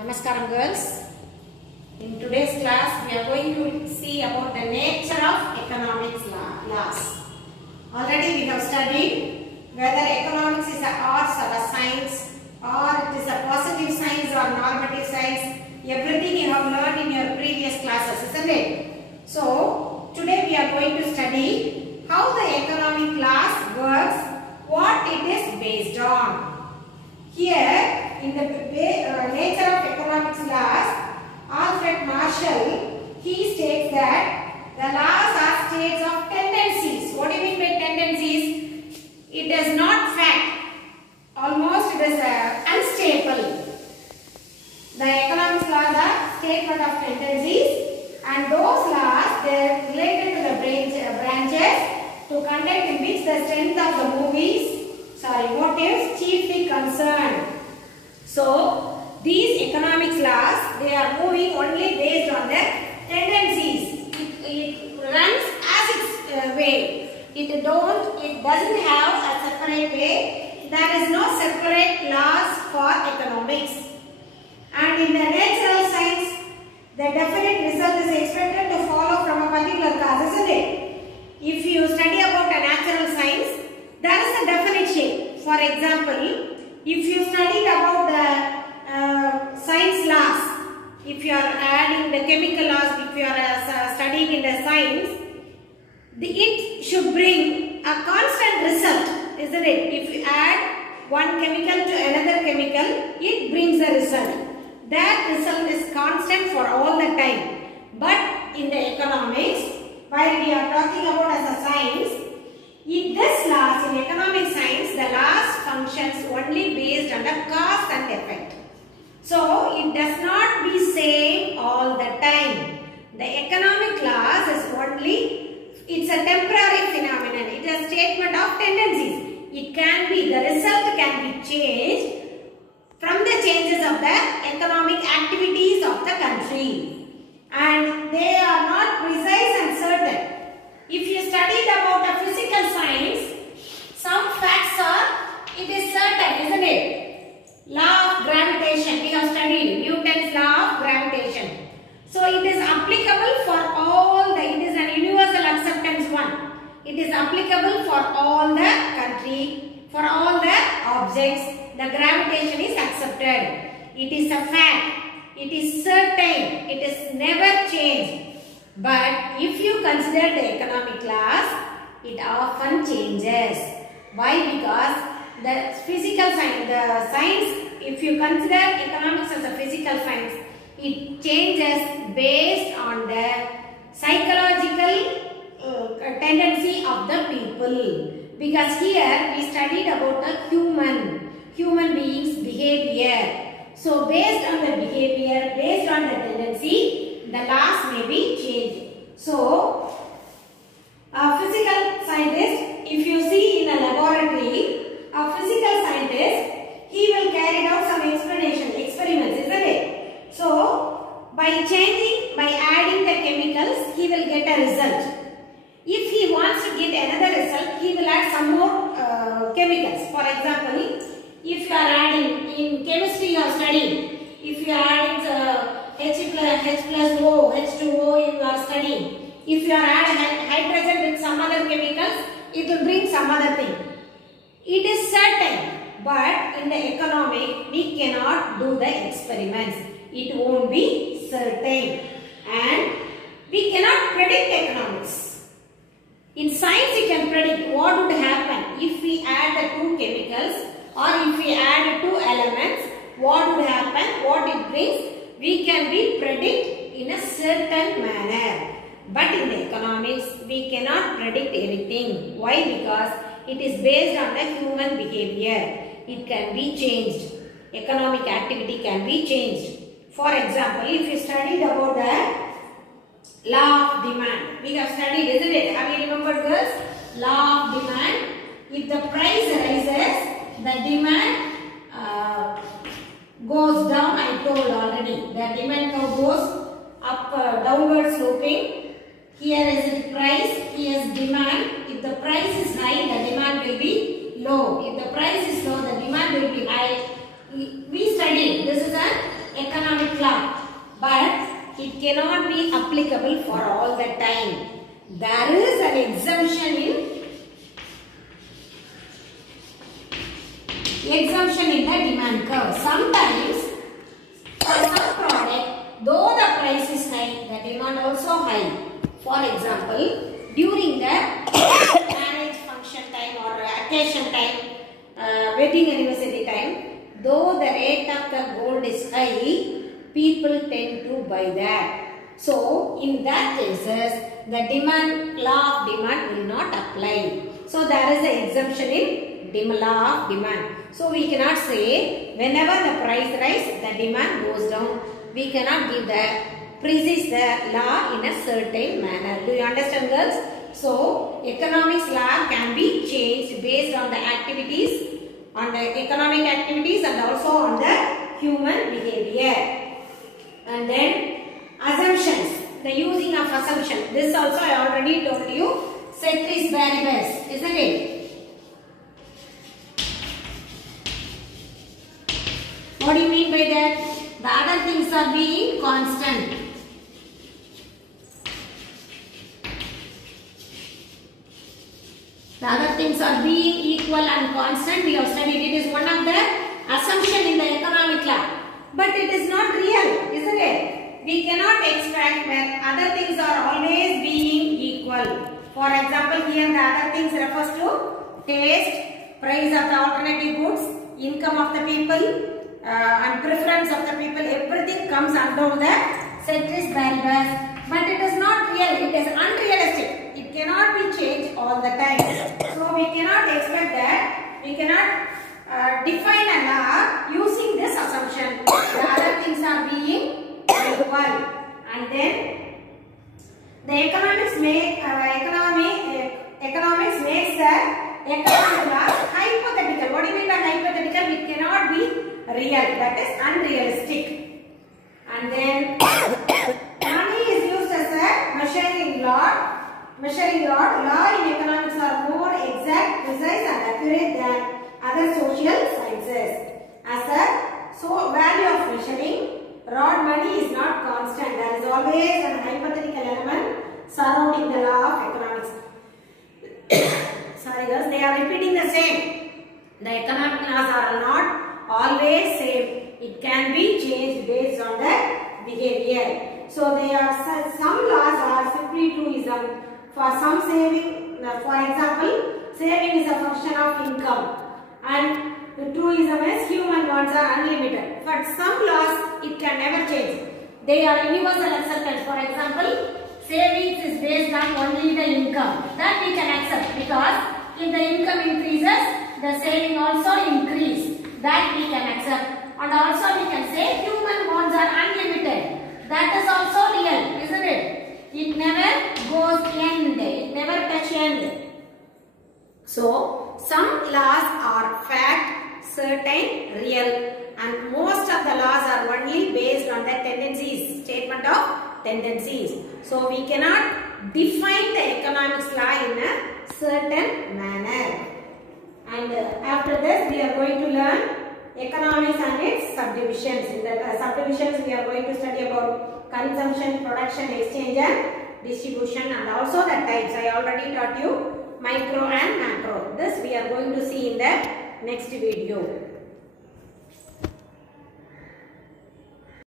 Namaskaram girls. In today's class we are going to see about the nature of economics laws. Already we have studied whether economics is an art or a science, or it is a positive science or normative science. Everything you have learned in your previous classes, isn't it? So today we are going to study how the economic class works, what it is based on. Here in the nature of economics laws, Alfred Marshall, he states that the laws are states of tendencies. What do you mean by tendencies? It is not fact. Almost it is unstable. The economics laws are statement of tendencies, and those laws they are related to the branches to conduct in which the strength of the motives chiefly concerned. So these economics laws, they are moving only based on the tendencies. It runs as its way. It doesn't have a separate way. There is no separate laws for economics. And in the natural science, the definite result is expected to follow from a particular cause, isn't it? If you study about a natural science, there is a definite shape. For example, if you studied about the science laws, if you are adding the chemical laws, if you are studying in the science, it should bring a constant result, isn't it? If you add one chemical to another chemical, it brings a result. That result is constant for all the time. But in the economics, while we are talking about as a science, in this laws, in economic science, the laws functions only based on the cause and effect. So it does not be same all the time. The economic laws is it's a temporary phenomenon. It is a statement of tendencies. It can be, the result can be changed from the changes of the economic activities of the country. And they are not precise and certain. If you studied about a physical science, some facts are, it is certain, isn't it? Law of gravitation, we have studied Newton's law of gravitation. So it is applicable for all it is an universal acceptance one. It is applicable for all the country, for all the objects. The gravitation is accepted. It is a fact. It is certain. It is never changed. But if you consider the economic laws, it often changes. Why? Because the physical science, if you consider economics as a physical science, it changes based on the psychological tendency of the people. Because here we studied about the human beings' behavior. So based on the behavior, based on the tendency, the laws may be changed. So, a physical scientist, if you see in a laboratory, a physical scientist, he will carry out some experiments, isn't it? So, by adding the chemicals, he will get a result. If he wants to get another result, he will add some more chemicals. For example, if you are adding, in chemistry you are studying, if you are adding H plus O, H2O you are studying. If you are adding hydrogen with some other chemicals, it will bring some other thing. It is certain, but in the economic, we cannot do the experiments. It won't be certain. And we cannot predict economics. In science, you can predict what would happen if we add the two chemicals or if we add two elements, what would happen, what it brings. We can predict in a certain manner. But in the economics, we cannot predict anything. Why? Because it is based on the human behavior. It can be changed. Economic activity can be changed. For example, if you studied about the law of demand. We have studied, isn't it? Have you remembered girls? Law of demand. If the price rises, the demand goes down. I told already. The demand curve goes up, downward sloping. Here is the price, here is demand. If the price is high, the demand will be low. If the price is low, the demand will be high. We studied. This is an economic it cannot be applicable for all the time. There is an exemption in the demand curve. Sometimes for some product, though the price is high, the demand also high. For example, during the marriage function time or occasion time, wedding anniversary time, though the rate of the gold is high, people tend to buy that. So, in that cases, the law of demand will not apply. So, there is an exemption in law of demand. So, we cannot say whenever the price rises, the demand goes down. We cannot give precise the law in a certain manner. Do you understand, girls? So, economics law can be changed based on the activities, on the economic activities and also on the human behavior. And then assumptions, the using of assumption. This also I already told you, ceteris paribus, isn't it? What do you mean by that? The other things are being constant. The other things are being equal and constant. We have studied it is one of the assumption in the economic law. But it is not real, isn't it? We cannot expect that other things are always being equal. For example, here the other things refers to taste, price of the alternative goods, income of the people, and preference of the people. Everything comes under the ceteris paribus. But it is not real. It is unrealistic. It cannot be changed all the time. So we cannot expect that. We cannot define a law using this assumption. The other things are being equal. And then the economics makes the economic law hypothetical. What do you mean by hypothetical? It cannot be real. That is unrealistic. And then money is used as a measuring rod. Law in economics are more exact, precise and accurate than other social sciences. As a value of measuring rod, money is not constant. There is always an hypothetical element surrounding the law of economics. Sorry girls, they are repeating the same. The economic laws are not always same. It can be changed based on the behavior. So there are some laws are simply truism. For some saving, for example, saving is a function of income, and the truism is human wants are unlimited. But some laws it can never change. They are universal acceptance. For example, savings is based on only the income. That we can accept because if the income increases, the saving also increase. That we can accept. And also we can say human wants are unlimited. That is also real, isn't it? It never goes end. It never touch end. So, some laws are fact, certain, real, and most of the laws are only based on the tendencies, statement of tendencies. So, we cannot define the economics law in a certain manner. And after this, we are going to learn economics and its subdivisions. In the subdivisions, we are going to study about consumption, production, exchange and distribution, and also the types. I already taught you micro and macro. This we are going to see in the next video.